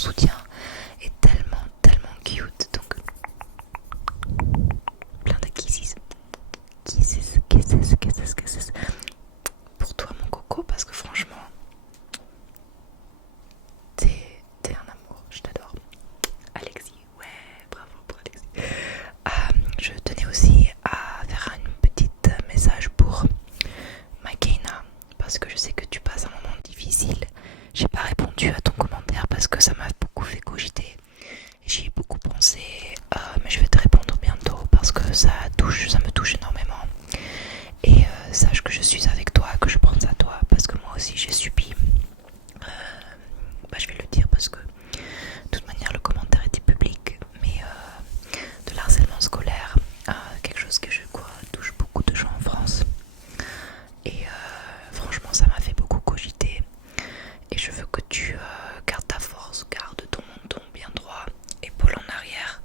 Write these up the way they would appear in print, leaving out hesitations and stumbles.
soutien est tellement, tellement cute. Donc, plein de kisses. Kisses. Pour toi, mon coco, parce que franchement, t'es un amour, je t'adore. Alexis, ouais, bravo pour Alexis. Je tenais aussi à faire un petit message pour Makena, parce que je sais que tu passes un moment difficile. J'ai pas répondu à ton commentaire parce que ça m'a beaucoup fait cogiter. J'y ai beaucoup pensé, mais je vais te répondre bientôt parce que ça me touche énormément. Et sache que je suis avec toi, que je pense à toi, parce que moi aussi j'ai subi. Je vais le dire parce que de toute manière le commentaire était public, mais de l'harcèlement scolaire, quelque chose que je crois touche beaucoup de gens en France. Et franchement ça m'a fait beaucoup cogiter. Et je veux que tu gardes ta force, garde ton menton bien droit, épaule en arrière.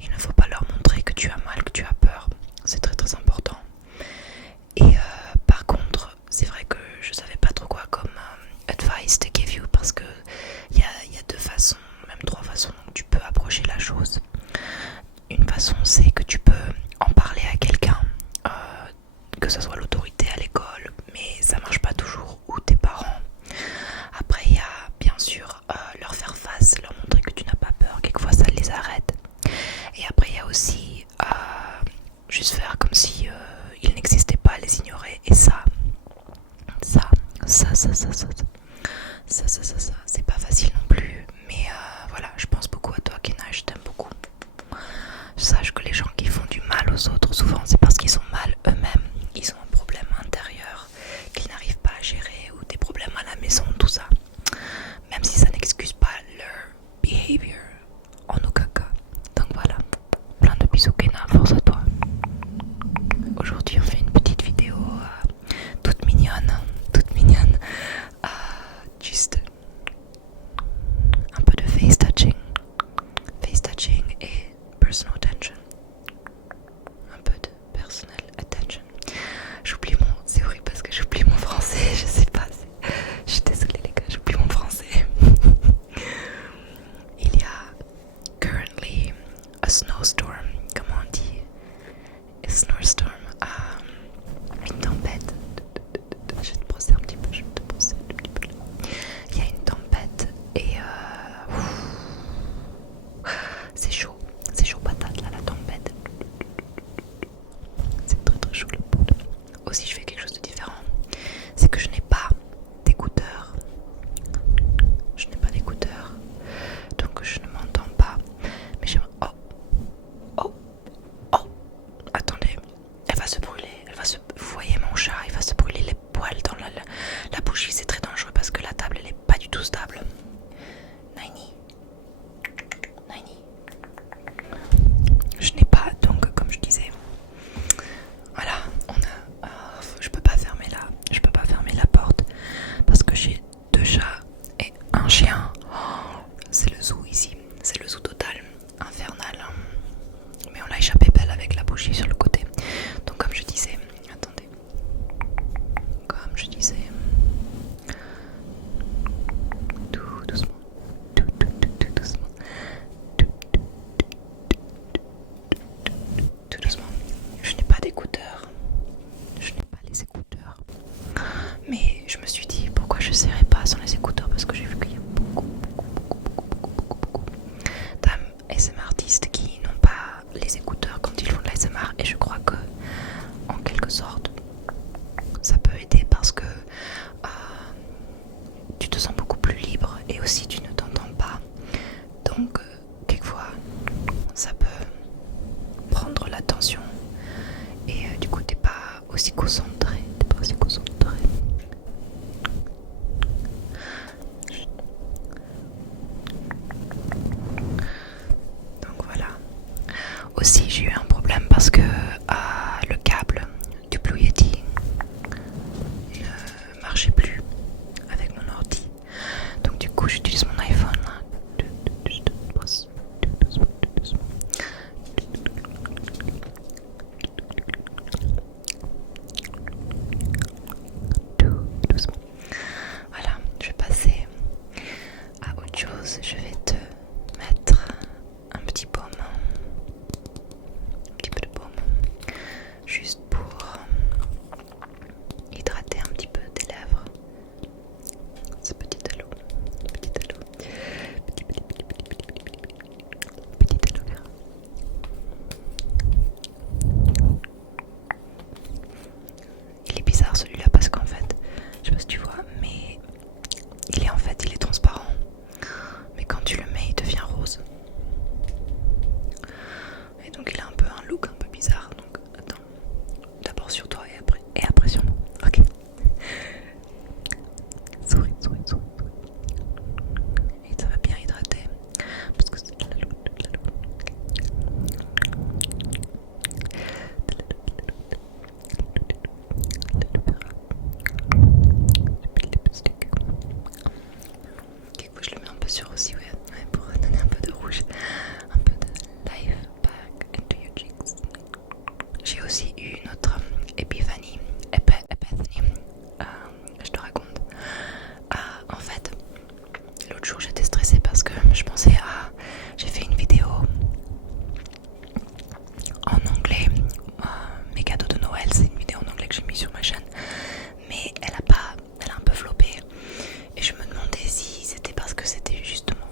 Il ne faut pas leur montrer que tu as mal, que tu as peur. C'est très très important. Et par contre, c'est vrai que je savais pas trop quoi comme advice to give you parce que il y a deux façons, même trois façons dont tu peux approcher la chose. Une façon, c'est que tu peux en parler à quelqu'un, que ce soit l'autorité à l'école, mais ça marche pas toujours, ou tes parents. Après, il y a bien sûr leur faire face, leur montrer que tu n'as pas peur, quelquefois ça les arrête. Et après, il y a aussi juste faire comme si il n'existait pas, les ignorer. Et ça, c'est pas facile non plus. Mais voilà, je pense beaucoup à toi, Kena, je t'aime beaucoup. Sache que les gens qui font du mal aux autres, souvent c'est parce qu'ils sont mal eux-mêmes. Ils ont un problème intérieur qu'ils n'arrivent pas à gérer, ou des problèmes à la maison, tout ça. Même si ça n'excuse pas leur behavior en aucun cas. Donc voilà, plein de bisous Kena, force à toi. Aujourd'hui on fait une petite vidéo toute mignonne, juste un peu de face touching et personal attention. Un peu de personal attention. C'est horrible parce que j'oublie mon français, je sais pas, je suis désolée les gars, j'oublie mon français. Il y a currently a snowstorm, comment on dit? A snowstorm, une tempête. Je vais te brosser un petit peu, Il y a une tempête et c'est chaud patate là, la tempête. C'est très très chaud le poudre. Aussi je fais quelque chose de différent, c'est que je n'ai pas d'écouteurs. Donc je ne m'entends pas. Mais j'aimerais... Oh, attendez, elle va se brûler, vous voyez mon chat, il va se brûler les poils dans la bougie, c'est très dangereux parce que la table elle est pas du tout stable. Naini. Je n'ai pas, donc comme je disais, voilà, je peux pas fermer la porte parce que j'ai deux chats et un chien. C'est le zoo ici, c'est le zoo total, infernal. Mais on l'a échappé belle avec la bougie sur le côté. Donc comme je disais, attendez, tout doucement, tout doucement. Je n'ai pas d'écouteurs, les écouteurs. Mais je me suis dit pourquoi je serais pas sans les écouteurs, parce que j'ai vu qu'il y a beaucoup d'ASMR artistes qui n'ont pas les écouteurs quand ils font de l'ASMR, et je crois que en quelque sorte ça peut aider parce que tu te sens beaucoup plus libre et aussi tu ne t'entends pas. Donc quelquefois ça peut prendre l'attention et du coup t'es pas aussi concentré. Donc voilà. Aussi j'ai eu un problème parce que le câble du Blue Yeti ne marchait plus avec mon ordi. Donc du coup j'utilise mon iPhone. Doucement. Voilà, je vais passer à autre chose. rose, je vais te mettre un petit baume, un petit peu de baume, juste pour hydrater un petit peu tes lèvres. Ce petit halo, petit halo, petit aloe vera. Il est bizarre celui-là parce qu'en fait, je sais pas si tu vois, mais il est transparent. Mais quand tu le mets, il devient rose. Et donc il a un peu un look un peu bizarre. Donc attends, d'abord sur toi et après sur moi. Ok. Souris, souris, souris, souris. Et ça va bien hydrater parce que c'est de l'aloe, de l'aloe. Quelquefois je le mets un peu sur aussi, ouais, pour donner un peu de rouge, un peu de life back into your cheeks. J'ai aussi eu une autre épiphanie, je te raconte. En fait, l'autre jour j'étais stressée parce que je pensais j'ai fait une vidéo en anglais, mes cadeaux de Noël, c'est une vidéo en anglais que j'ai mis sur ma chaîne, mais elle a un peu floppé et je me demandais si c'était parce que c'était justement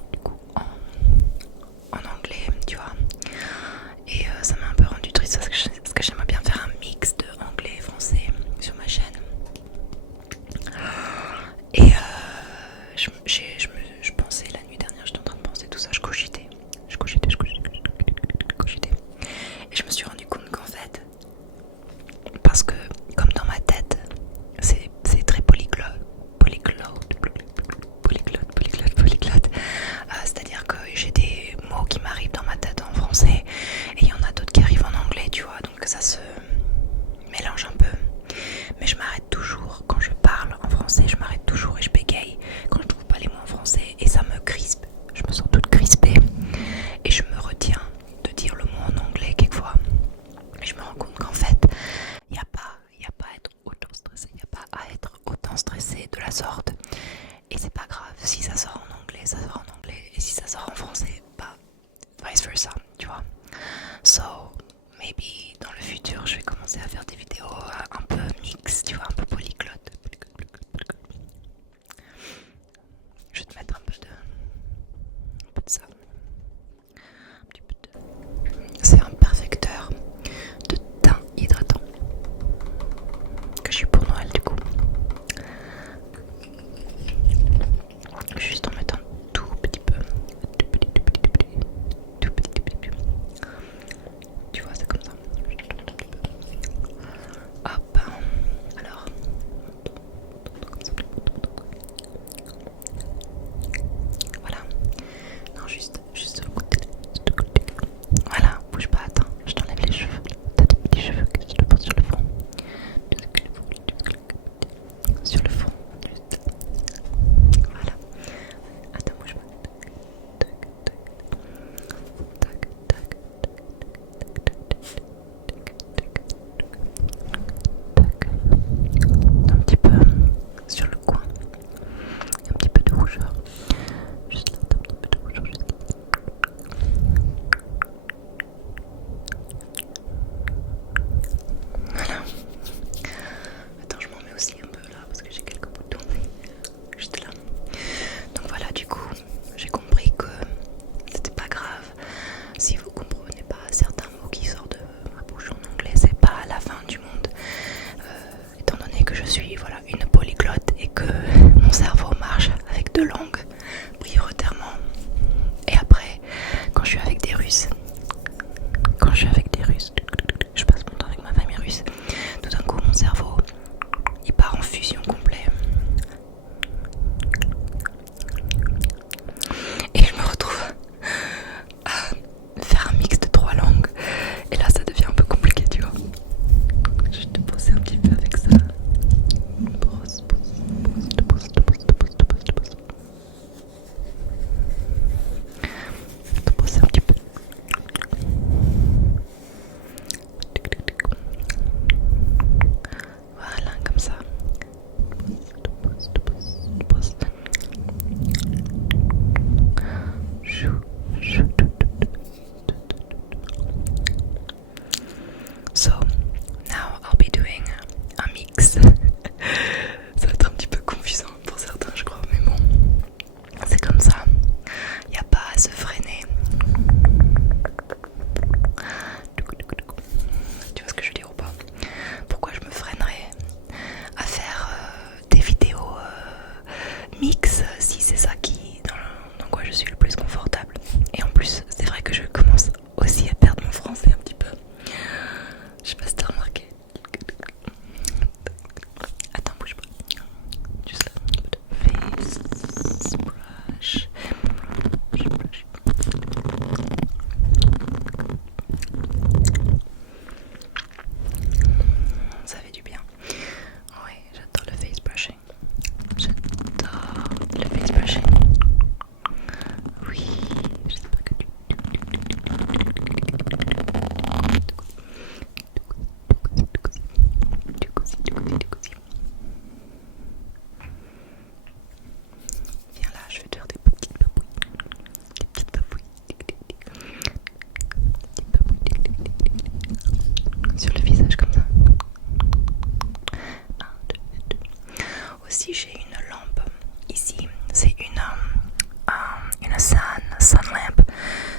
sun lamp.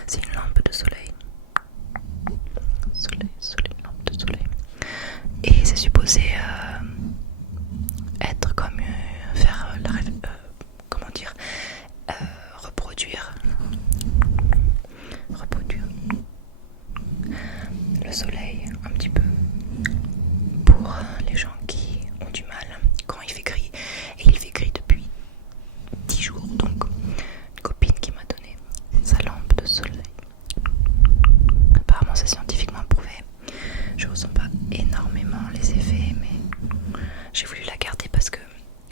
C'est une lampe de soleil. Lampe de soleil. Et c'est supposé être comme faire comment dire, reproduire le soleil un petit peu pour les gens qui ont du mal quand il fait gris. Et il fait gris depuis 10 jours, donc une copine qui m'a donné sa lampe de soleil. Apparemment c'est scientifiquement prouvé. Je ressens pas énormément les effets, mais j'ai voulu la garder parce que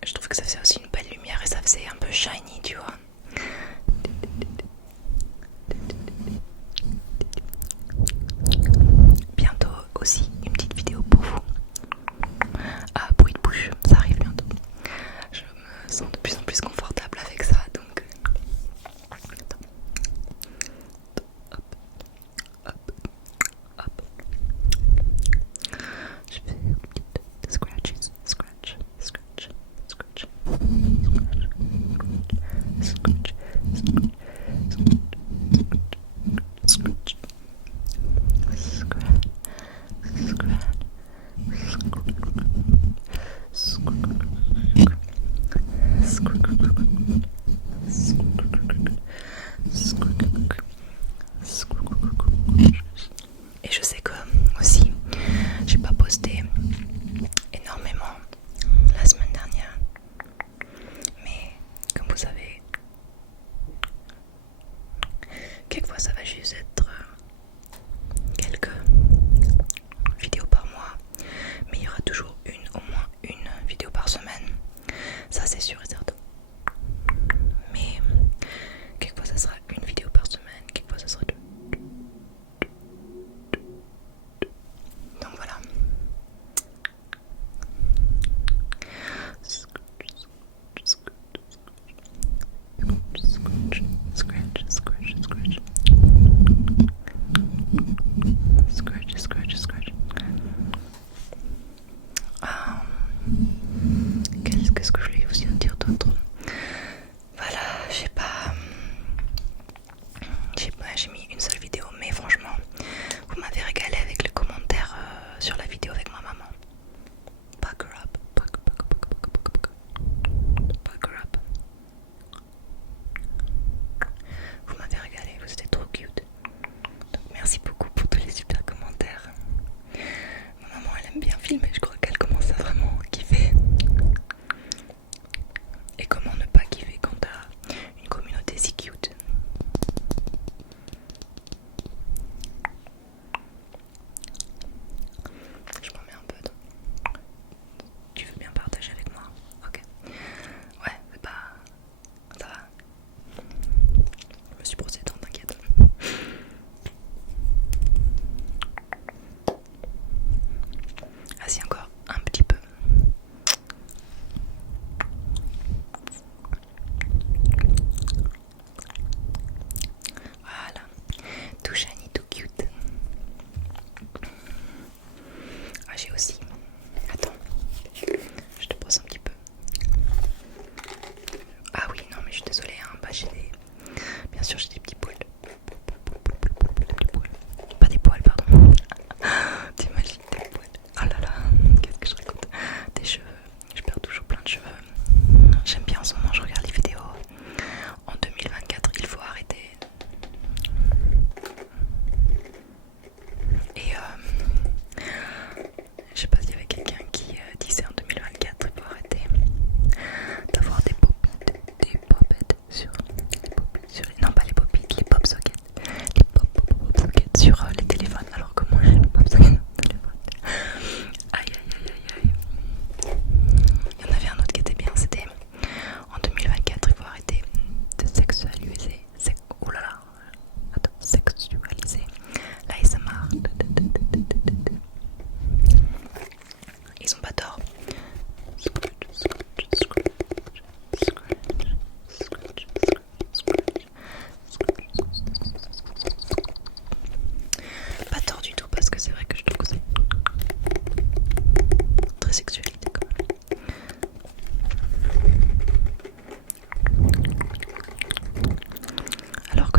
je trouve que ça faisait aussi une belle lumière et ça faisait un peu shiny, tu vois. Bientôt aussi une petite vidéo pour vous. Ah, bruit de bouche, ça arrive bientôt. Je me sens de plus en plus confortable avec ça, donc hop. Je fais une petite scratch. Et je sais que aussi j'ai pas posté énormément la semaine dernière, mais comme vous savez, quelquefois ça va juste être quelques vidéos par mois, mais il y aura toujours au moins une vidéo par semaine, ça c'est sûr et certain. Mais quelquefois ça sera une vidéo par semaine, quelquefois ça sera deux. Donc voilà. Qu'est-ce que je voulais vous dire d'autre? Voilà, j'ai mis une seule vidéo, mais franchement, vous m'avez régalé avec les commentaires sur la vidéo avec ma maman. Pack her up. Vous m'avez régalé, vous étiez trop cute. Donc merci beaucoup pour tous les super commentaires. Ma maman elle aime bien filmer, je crois qu'elle commence à vraiment kiffer. Et comment ne pas kiffer quand t'as une communauté si cute. Je m'en mets un peu. Tu veux bien partager avec moi? Ok. Ouais, c'est pas... ça va. Je me suis brossé les dents, t'inquiète. Vas-y, encore un petit peu. Voilà, tout shiny, tout cute. Ah, j'ai aussi. Attends, je te brosse un petit peu. Ah oui, non, mais je suis désolée, hein, j'ai des... Bien sûr, j'ai des petits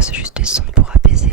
c'est juste des sons pour apaiser.